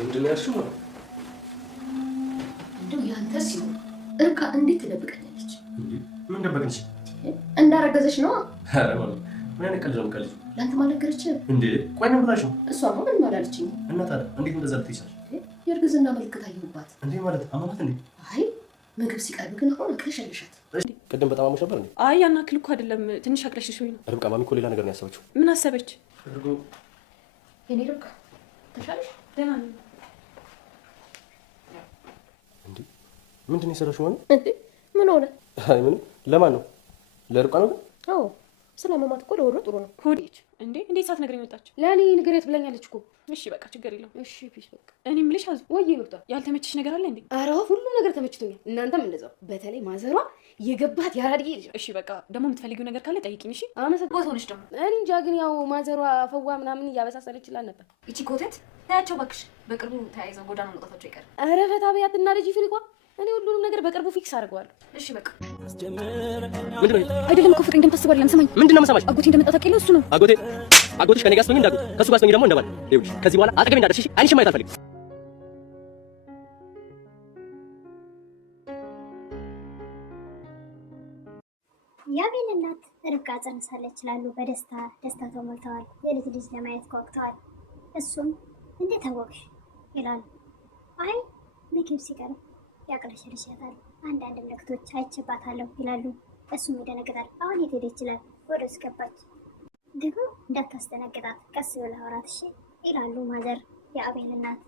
ምንድን ነው ያልሽው? እንደው ያንተ ሲሆን ርብቃ እንዴት ትደብቀኛለች? ምን ደበቅንሽ? እንዳረገዘች ነው። ኧረ ማለት ምን አይነት ቀልድ ነው የምትቀልጂው? ለአንተ አልነገረችህም እንዴ? ቆይ ምን ብላሽ ነው? እሷ ምንም አላለችኝም። እና ታዲያ እንዴት እንደዛ ልትይሳለሽ? የእርግዝና ምልክት አየሁባት። እንዴ ማለት አማማት እንዴ? አይ ምግብ ሲቀርብ ግን አሁን አቅለሸለሻት። ቅድም በጣም አሞሽ ነበር እንዴ? አይ ያን አክል እኮ አይደለም፣ ትንሽ አቅለሽልሽኝ ነው። ርብቃ ማሚ እኮ ሌላ ነገር ነው ያሰበችው። ምን አሰበች? የኔ ርብቃ ተሻለሽ? ደህና ነኝ። እንዴ ምንድን ነው የሰራሽው? ማለት እንዴ ምን ሆነ? አይ ምንም። ለማን ነው? ለርብቃ ነው ግን? አዎ ስለማማት እኮ ለወሮ ጥሩ ነው። ሆዴች እንዴ እንዴት ሳትነግረኝ ወጣች? ለእኔ ንገሪያት ብላኛለች እኮ። እሺ በቃ ችግር የለውም። እሺ ፒስ በቃ። እኔ የምልሽ አዙ ወይ ይርጣ ያልተመቸሽ ነገር አለ እንዴ? ኧረ ሁሉም ነገር ተመችቶኛል። እናንተም እንደዛው። በተለይ ማዘሯ የገባት ያራድዬ ልጅ። እሺ በቃ ደግሞ የምትፈልጊው ነገር ካለ ጠይቂኝ። እሺ አመሰግናለሁ። ሆነሽ ደግሞ እኔ እንጃ ግን ያው ማዘሯ ፈዋ ምናምን እያበሳሰለች ይችላል ነበር። እቺ ኮተት ታያቸው እባክሽ። በቅርቡ ተያይዘው ጎዳና መውጣታቸው ይቀር። ኧረ ፈታ በያት እና ልጅ ፍሪቋ። እኔ ሁሉንም ነገር በቅርቡ ፊክስ አድርገዋለሁ። እሺ በቃ ምንድን ነው አይደለም እኮ ፍቅር እንደምታስበው አይደለም። ስማኝ። ምንድን ነው የምሰማሽ? አጎቴ እንደመጣ ታውቂያለሽ? እሱ ነው አጎትሽ ከኔ ጋር ስትሆኚ እንዳጎት ከእሱ ጋር ስትሆኚ ደግሞ እንደባል። ይኸውልሽ ከዚህ በኋላ አጠገቤ እንዳትደርሺ። አይንሽን ማየት አልፈልግም። የአቤል እናት ርብቃ ጸንሳለች ይላሉ። ደስታ ተሞልተዋል። የልጅ ልጅ ለማየት ጓጉተዋል። እሱም እንዴት አወቅሽ ይላል። አይ ምግብ ሲቀርብ ያቅለሸልሻታል፣ አንዳንድ ምልክቶች አይቼባታለሁ ይላሉ። እሱም ይደነግጣል። አሁን የት ሄደች ይላል። ወደ ውስጥ ገባች። ደግሞ እንዳታስደነግጣት ቀስ ብለህ አውራት እሺ ይላሉ ማዘር የአቤል እናት።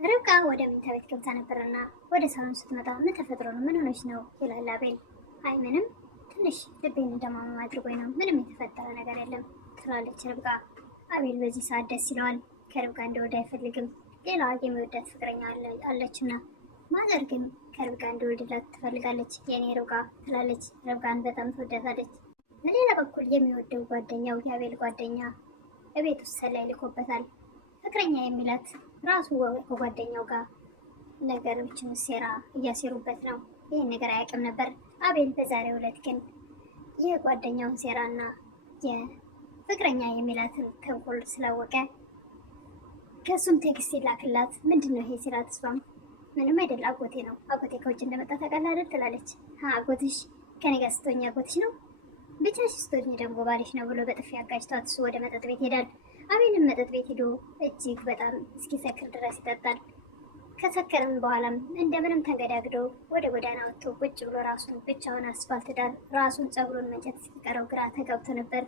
ርብቃ ወደ መኝታ ቤት ገብታ ነበርና ወደ ሳሎን ስትመጣ ምን ተፈጥሮ ነው? ምን ሆነች ነው ይላል አቤል። አይ ምንም ትንሽ ልቤን እንደማመም አድርጎኝ ነው፣ ምንም የተፈጠረ ነገር የለም ትላለች ርብቃ። አቤል በዚህ ሰዓት ደስ ይለዋል። ከርብቃ እንደወደ አይፈልግም። ሌላ የሚወዳት ፍቅረኛ አለችና፣ ማዘር ግን ከርብቃ እንደወልድላት ትፈልጋለች። የኔ ርብቃ ትላለች። ርብቃን በጣም ትወዳታለች። በሌላ በኩል የሚወደው ጓደኛው የአቤል ጓደኛ እቤት ውስጥ ሰላይ ልኮበታል። ፍቅረኛ የሚላት ራሱ ከጓደኛው ጋር ነገሮችን ሴራ እያሴሩበት ነው። ይህን ነገር አያውቅም ነበር አቤል። በዛሬው ዕለት ግን የጓደኛውን ሴራና የፍቅረኛ የሚላትን ተንኮል ስላወቀ ከእሱም ቴክስት ይላክላት። ምንድን ነው ይሄ ሲላት እሷም ምንም አይደል አጎቴ ነው፣ አጎቴ ከውጭ እንደመጣ ታውቃለህ አይደል ትላለች። አጎትሽ ከኔ ጋር ስትሆኝ አጎትሽ ነው፣ ብቻሽ ስትሆኝ ደግሞ ባልሽ ነው ብሎ በጥፊ አጋጭቷት እሱ ወደ መጠጥ ቤት ሄዳል። አቤልም መጠጥ ቤት ሄዶ እጅግ በጣም እስኪሰክር ድረስ ይጠጣል። ከሰከረም በኋላም እንደምንም ተንገዳግዶ ወደ ጎዳና ወጥቶ ቁጭ ብሎ ራሱን ብቻውን አስፋልት ዳር ራሱን ጸጉሩን መንጨት ሲቀረው ግራ ተጋብቶ ነበር።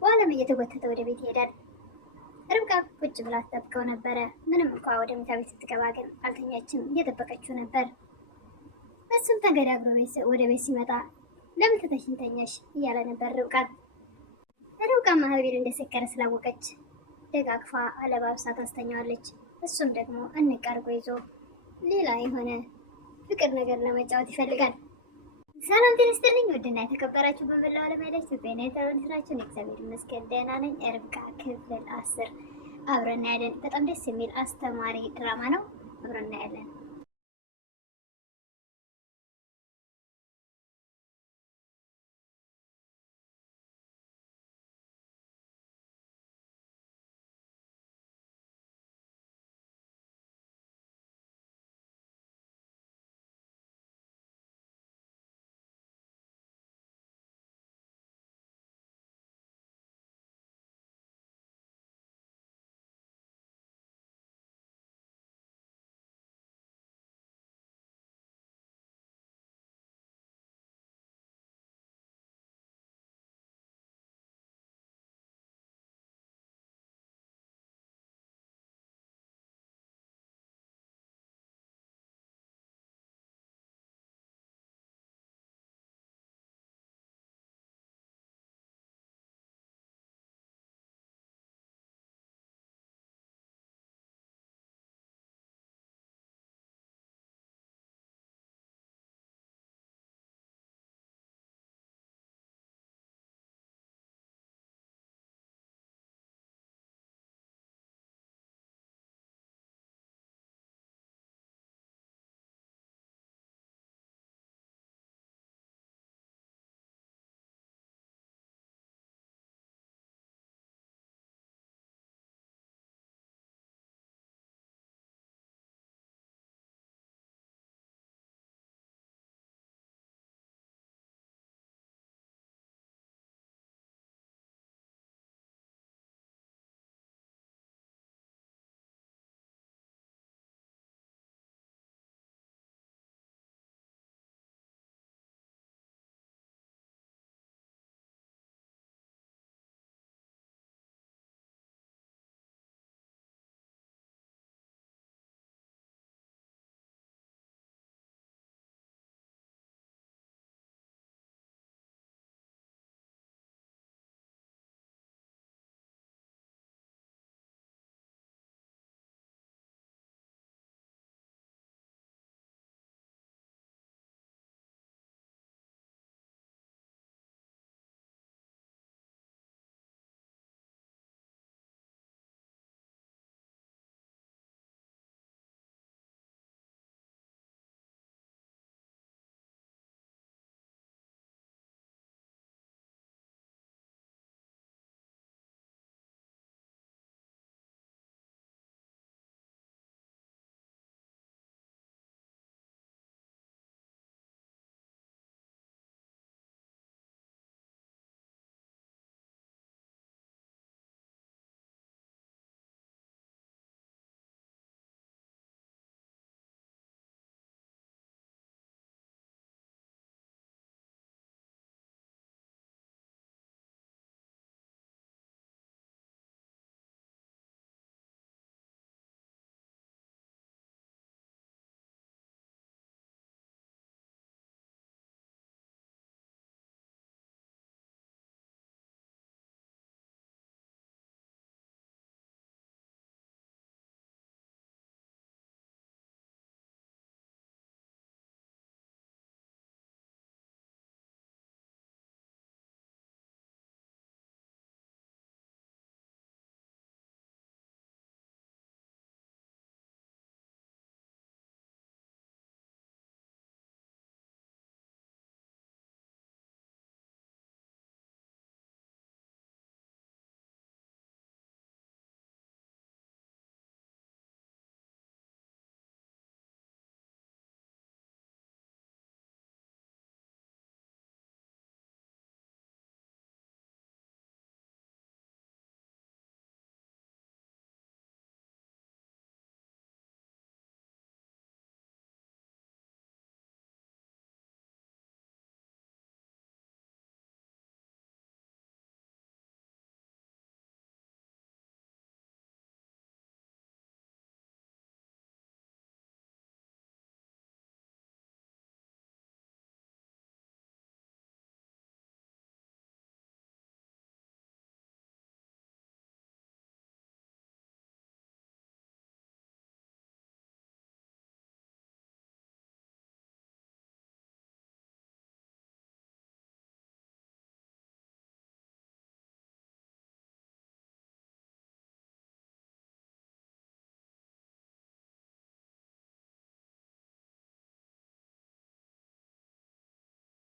በኋላም እየተጎተተ ወደ ቤት ይሄዳል። ርብቃ ቁጭ ብላ ትጠብቀው ነበረ። ምንም እንኳ ወደ መኝታ ቤት ስትገባ ግን አልተኛችም፣ እየጠበቀችው ነበር። እሱም ተንገዳግዶ ወደ ቤት ሲመጣ ለምን ትተሽኝ ተኛሽ እያለ ነበር ርብቃን። ርብቃ አቤል እንደሰከረ ስላወቀች ደጋግፋ አለባብሳ ታስተኛዋለች። እሱም ደግሞ እንቅ አድርጎ ይዞ ሌላ የሆነ ፍቅር ነገር ለመጫወት ይፈልጋል። ሰላም ጤና ይስጥልኝ ውድና የተከበራችሁ በመላው ዓለም ያላችሁ ኢትዮጵያና የተወደዳችሁ እግዚአብሔር ይመስገን ደህና ነኝ። ርብቃ ክፍል 10 አብረን እናያለን። በጣም ደስ የሚል አስተማሪ ድራማ ነው። አብረን እናያለን።